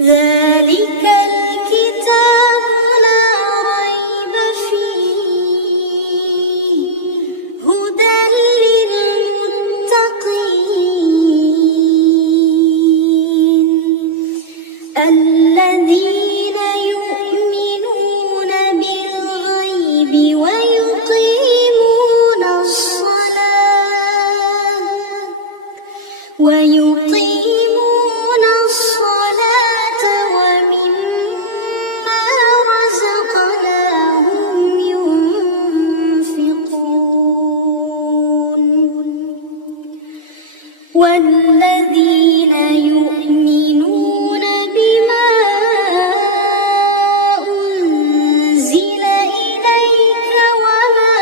ذلك الكتاب لا ريب فيه هدى للمتقين الذين يؤمنون بالغيب ويقيمون الصلاة ومما رزقناهم ينفقون والذين يؤمنون بما أنزل إليك وما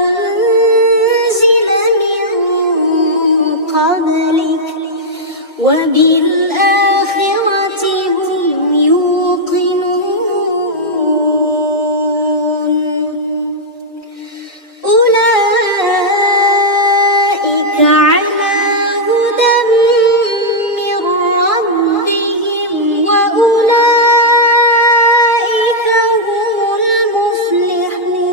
أنزل من قبلك وبالآخرة هم يوقنون أولئك على هدى من ربهم وأولئك هم المفلحون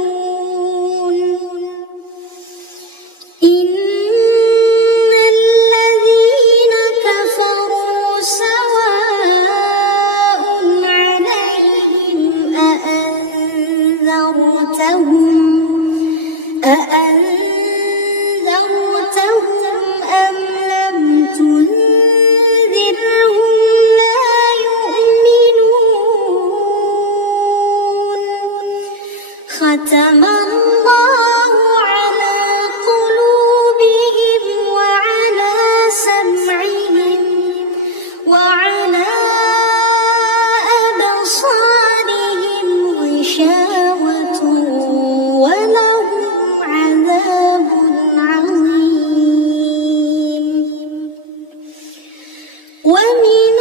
إن الذين كفروا سواء عليهم أأنذرتهم أم لم تنذرهم لا يؤمنون ختم الله على قلوبهم وعلى سمعهم وعلى أبصارهم غشاوة ولهم عذاب عظيم ومن